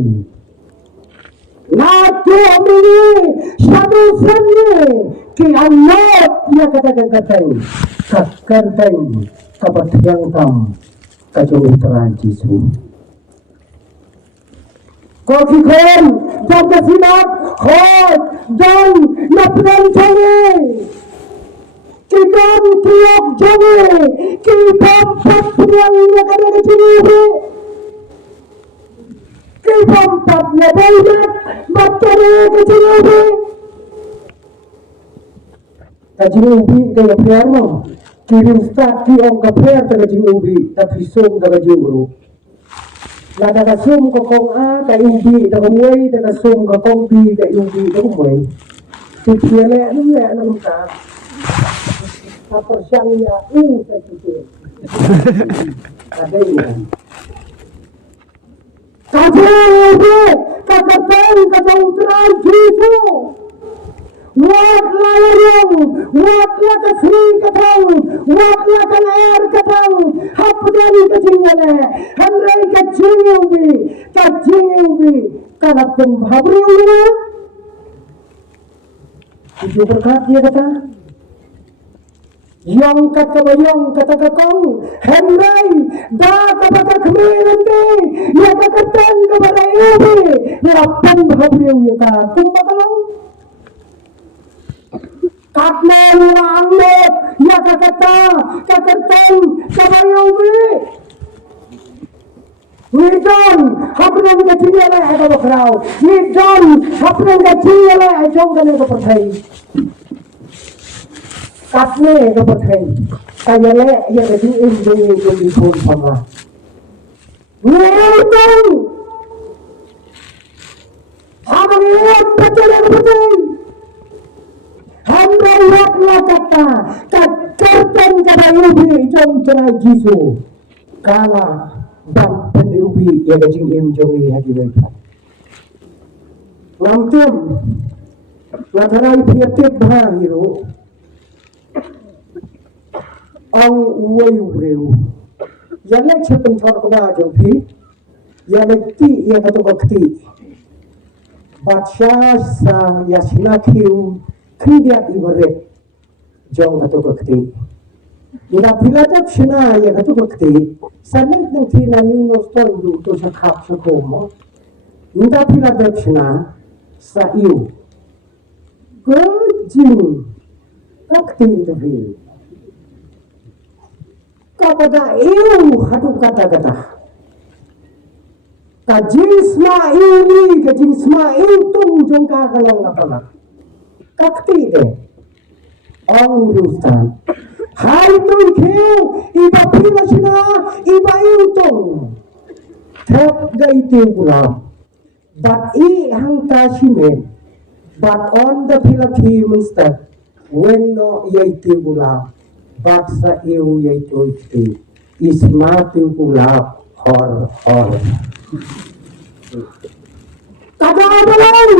Natu amini satu seni ki Allah ya kata kakartan kabartiang tam kajang terai jisu. Koki kon, jaga sinap, hot, dan napdan jange. Kitam tiap jange, kipam pat yang nakada kecil ibu. Kipam pat nabayat, matare kecil ibu. Kecil ibu kaya piano, kirim start ki om kaper kecil ibu, tapi som kecil ibu. Là daga sum ko kong a ka ubi daga muai daga sum ko kong bi ka ubi daga muai tiele num ka ta persyang ya ka tiele ada ini ka ubi ka katang ka utran jisu wat layang wat la ka sri katang wat la ka air katang hapdani ka jingale hamrai ka jingubi kalapun bhabri ubi itu berkat dia kata yang kata bayang kata kakong hamrai da kata kemerinti ya kakatan kepada ubi lapun bhabri ubi ka kumbakalong Katna ulangot ya kakata kakatan kabayubi Nidon hapnan kecil lah ada berkerau Nidon hapnan kecil lah jom kena kepercai Katne kepercai Kaya leh ya kecil ini pun sama Nidon Haman ini percaya kepercai Hamba yaklah kata Kakartan kabayubi jom cerai jisu Kala dan pendiubi ya kecing im jongi haji mereka. Lamtem, latarai piatip bahiru, ang uwayu breu. Yanek siapun thor kena jompi, yanek ti ya kata bakti. Badsha sa yasinakiu kridiat ibaret jong kata bakti. Ina pilatap shina ya kata bakti. Sanit ng tina yung nostalgia to sa kap sa komo. Nda pilatap shina sa yêu cứ chịu các tình tapi kepada yêu hatu kata-kata kajis ma ini kajis ma tung jongka galang lapala kakti de ang rustan hai tu keu iba primasina iba tung thep gai tu pula but I hang tashimen but on the Philippines that when no yai tu pula but sa yêu yai tu is ma tu pula hor kadang-kadang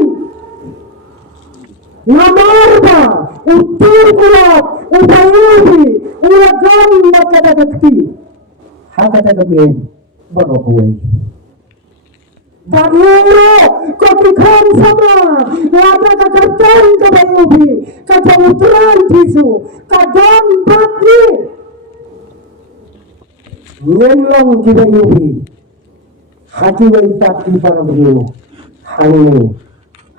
namarba utur kulap upayuhi ulagam kata-kata hakata-kata barokuai Bagero kotikon sama lada kakartan kabayuhi kajautran tisu kadam batni nyenlong kibayuhi hati waitak di parabriyo hangi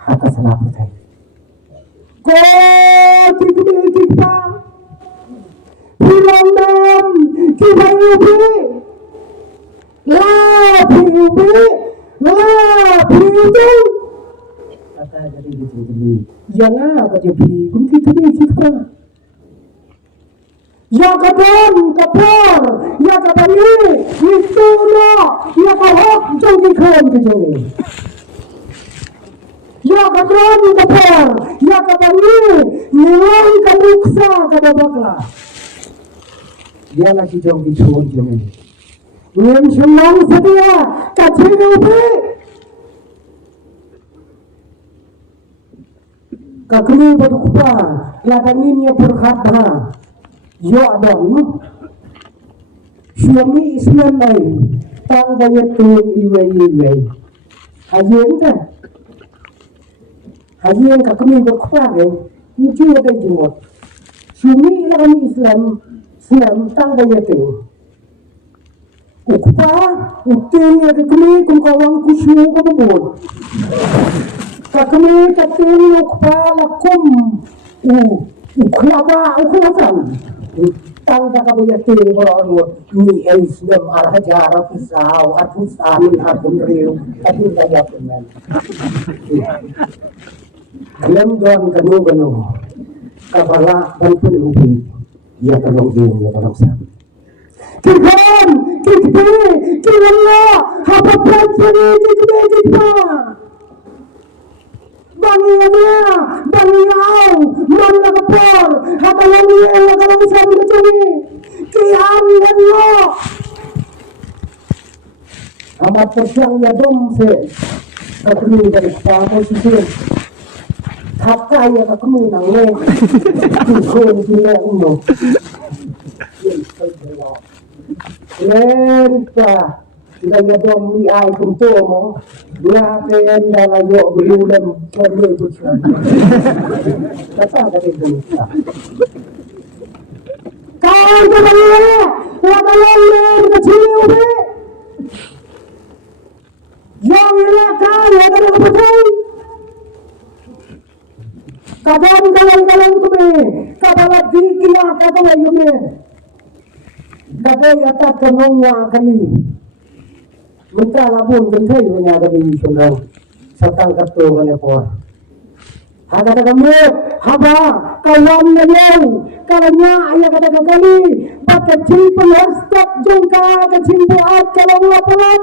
hakasalapatay ko tikpa hilangam kibayuhi la piyubi la piyubi kata jadi gitu yang apa jadi pun kita ya kadang kapor ya kadang itu no ya kahok jong dikon ke jong ya kadang kapor ya kadang nyuang kabuksa kada bakla dia lagi jong dikon jong ngem sumang sedia kacil ubi kakli berkupa ladanginnya berkata yo adang suami Islam lain tang banyak tuh iwe hajian kan hajian kami berkuah kan lucu ada jumot suami Islam tang banyak tuh ukpa uting kami kawang kusu kabut kami kating ukpa lakum ukhlasan tang kabayatin orang ni Islam arhajar pisau atusan atun riu atun daya penan lem don kanu kabala dan penuhi ya tolong ya tolong sam kiban kiralla hapa prajani kita bangiau mana kapor hakalannya hakalang sam kecuni kiam dan lo amat persiangnya dom se kakuni dari kamu sisir hakaya kakuni nang le kun sila uno lenta tidak ada mi ai kunto mo dia pen dalam yo berulang perlu bukan kata itu kau kemudian wakalan kecil ubi yang ilakan yang ada betul kadang kumi kabalat dikia kabalat yume kadang atas kenongwa kami minta labun kentai punya kami sunang satang kartu kene po kata kami haba kawan nyaw kalanya ayah kata kami pakai cimpul stop jongka ke cimpuat kalau lapalat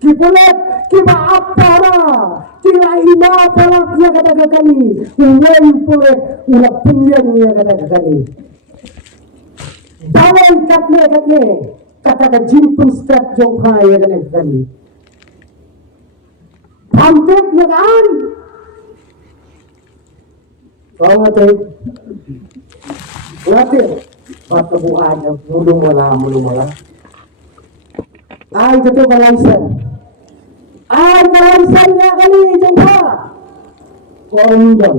kipulat kiba apara kira ima palat ya kata kami uwen pulet ulah penyen ya kata kami bawai katne kata jimpun step jong hai ya kami hampir ya kan ngate patabu aja mulung mala ai ketu balansan ya kali jengka kondom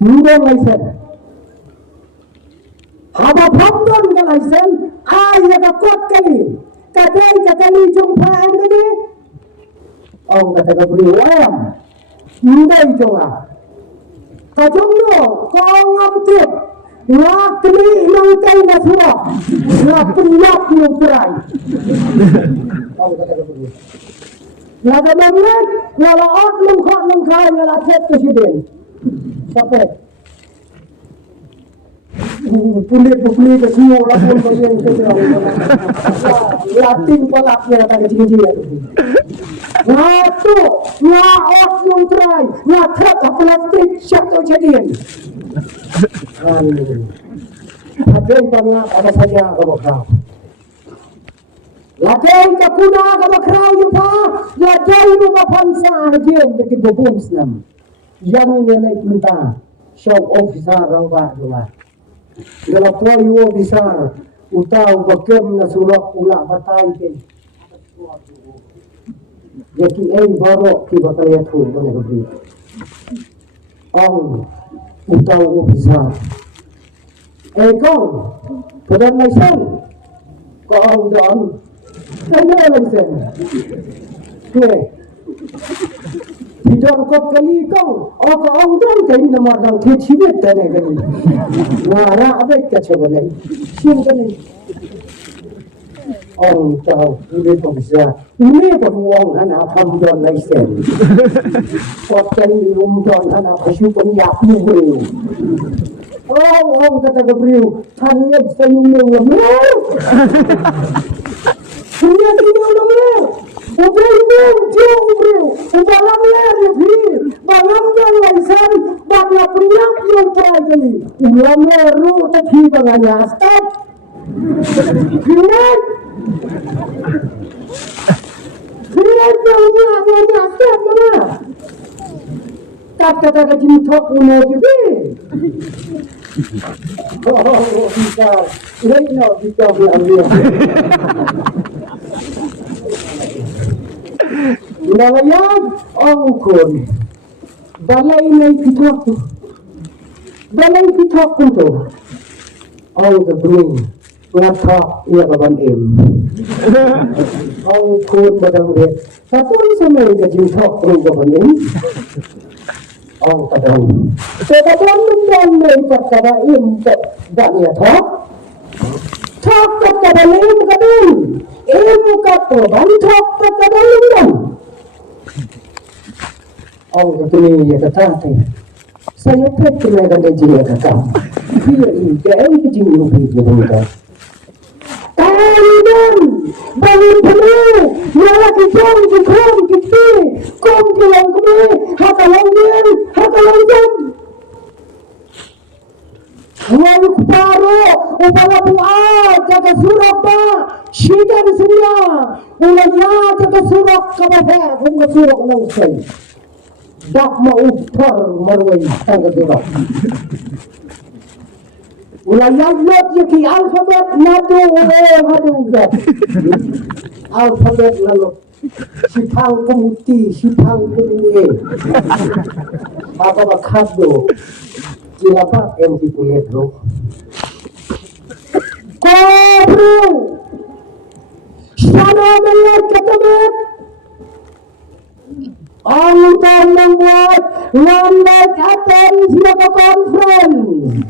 mudon laisan haba pondon laisan ai ya kot kali kadai kali jengka ini Ông kata beri em, ndai jonga. Kajong lo, kau ngamtip, ngak kini nangkai nasura, ngak penyap nyumprai. Ông kata beri. Ngada banget, ngala ot lengkak, ngala cek presiden. Sampai. Pulit ke semua lapun bagian keserang. Latin palaknya kata kecil-kecil. Ngatu, ngaot nyumprai, ngatrap plastik siap tu jadian. Ada banyak apa saja kamu kau. Latih ke kuda kamu kau juga, latih juga pansa aja untuk bobom senam. Yang ini naik mentah, shop officer rawat juga. Kalau poyo besar, utau bakem na surat pula batai ke. Jadi baru kita lihat tu mana beri. Utau besar. Kau, pada lesen, kau dan, mana lesen? Bidang kau kali kau dan kali nama orang kecil tanya kali. Nara abek kacau ni, siapa ni? Tahu, ini tu bisa. Ini tu uang anak hamdan lesen. Kau kali rumdan anak kasupan yaku beriu. Kata beriu, tanya senyum lemah. Tanya senyum lemah. Ubeng jauh beriu, ubalam ler lebih, balam yang laisan, bangla penyak yang terjadi. Ulam leru tapi banganya stop. Gimana? Gimana stop mana? Kata kecil top umur juga. Bisa, ini bisa diambil. Nalayan angkon balai nai pitok tu ang kebening ngatak ia kaban angkon badang dek satu sama yang jitok tu kaban ang kadang kadang mendan pada tak ia thok kat kadang kadang kat banthok kat kadang Orang ini ya kata saya pernah kata dia kata dia ini kecil lebih berbeda. Tangan bangun penuh nyala kejam jukam kiti kom kilang kumi hakalang jam. Wal kuparo upala buat jaga surat pa shidan suria ulaya jaga surat kabahe kumga surat langsung. Dak mau marwai tangga dua. Ulayat yaki alfabet nado zat. Alfabet lalu sipang kemuti sipang kedue. Apa bakado kilapa yang dipulet lo. Kobru. Sana melihat ketemet. Angkutan membuat lambat akan siapa conference.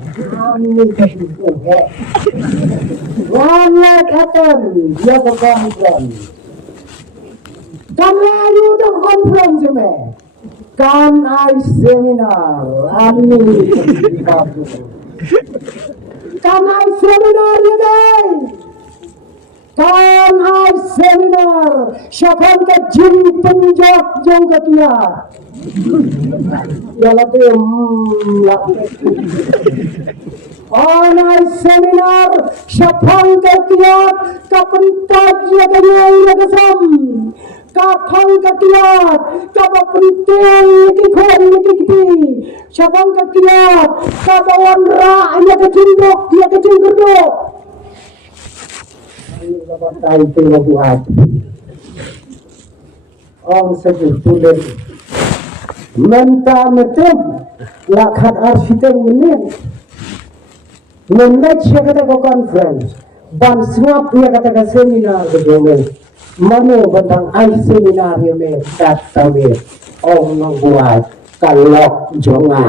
Lambat akan siapa conference. Kan lalu dah conference me. Kan I seminar. Kan I seminar today. Kan I seminar siapa jin penjat jong ketia ya latih on I seminar siapa ketia kapentat ya kanya kesam kapang ketia kapenting kikon kikiti siapa ketia kabawan ra ya kecindok ya kecindok tahu tinggal buat orang sejuta mentah metem lakhat arsitek menet siya kata ko conference ban swap niya kata ka seminar ke domen Mano bentang ai seminar ya me data me orang buat kalok jonga.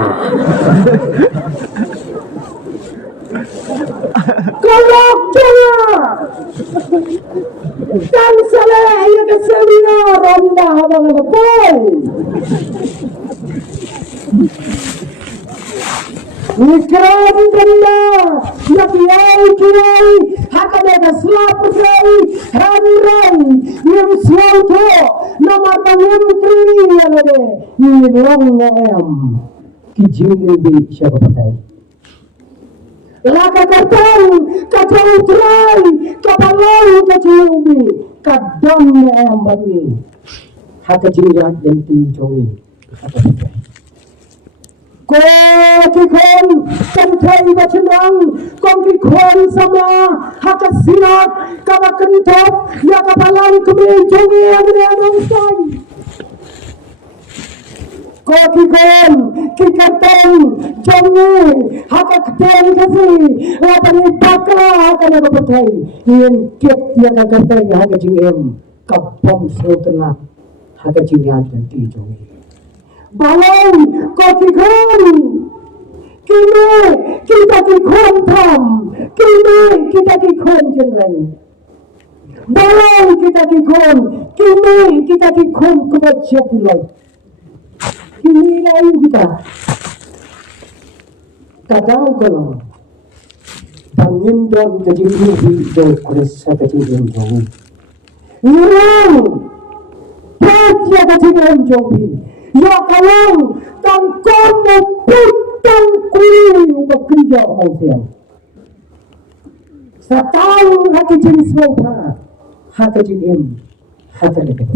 Kalok jonga. Dan salah ya ke seminar ronda abang apa? Nikram kanda, kiai, hakada keslap kiai, hamran, yang suatu, nama tanggung kiri yang ada, nilong em, kijing lebih siapa pakai. Laka katang, kacau utrai, kapalau kacau ubi, kadam em bagi, hakajing yang jongi, apa pakai. Ko kikon kantai bacandang kong kikon sama hakasinat kabakentop ya kapalang kami jongi ang say ko kikon kikateng jongi hakakten kasi lapani pakla hakana kapatay iyan kit ya kakateng hakajingem kapom sotena hakajingan kanti jongi balai kokikon kini kita kikon tam kini kita kikon jenreng balai kita kikon kini kita kikon kebaca pulai kini lain kita kadang kalau bangin dan kejadian di kurasa kejadian jauh nyerang baca kejadian jauh ya kalau tangkon putang kuri bekerja manusia setahun hati jenis semua hati jenis hati dekat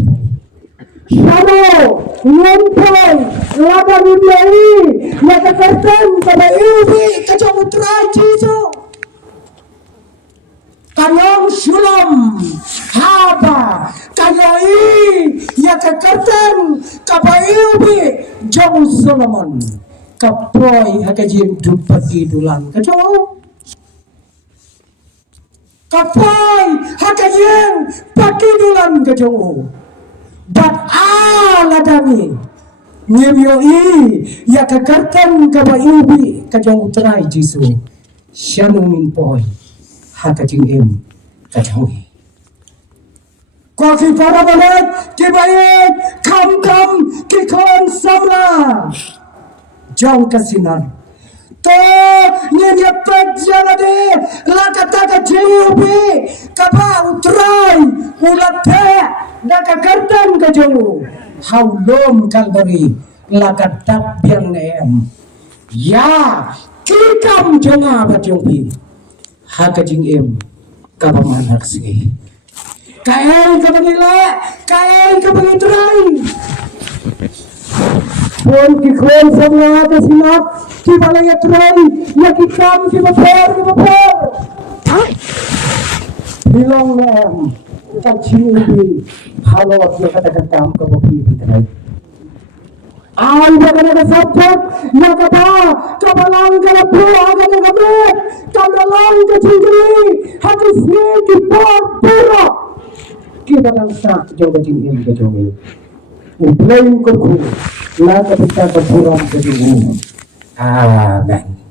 Shadow, Nyempoi, Lada Nibiari, Lada Kerten, Pada Ilbi, Kacau Utrai Ciso Kanyong Sulam, Haba, Kanyoi, Yaka Kerten, Kapa Ilbi, Jauh Solomon, Kapoi, Hakajim, Dupati Dulan, Kacau Kapoi, Hakajim, Paki Dulan, Kacau Bat aladami nyemioi ya kakartan kaba ilbi kajang utrai jisu shanung min poi hakajing em kajang kofi para balat kibayet kam kikon samla jong kasinar to nyenya pajjalade lakataka jeubi kaba utrai ulate daka kartan kajau haulom kalbari lakatap yang neem ya kikam jonga batjongpi hakajing em kapaman haksi kael kapangila kael kapangitrai pon kikon semua kasinap kibalaya trai ya kikam kibapor bilong neem kacili halo waktu kata-kata am kabopi bitrai ay bagana sabjak ya kata kabalang kalapu agana kamet kabalang kacingkiri hadis ni kipor pura kibalang sa joga jingim kajongi ublain kurku la kapita kapuram kajungu amen.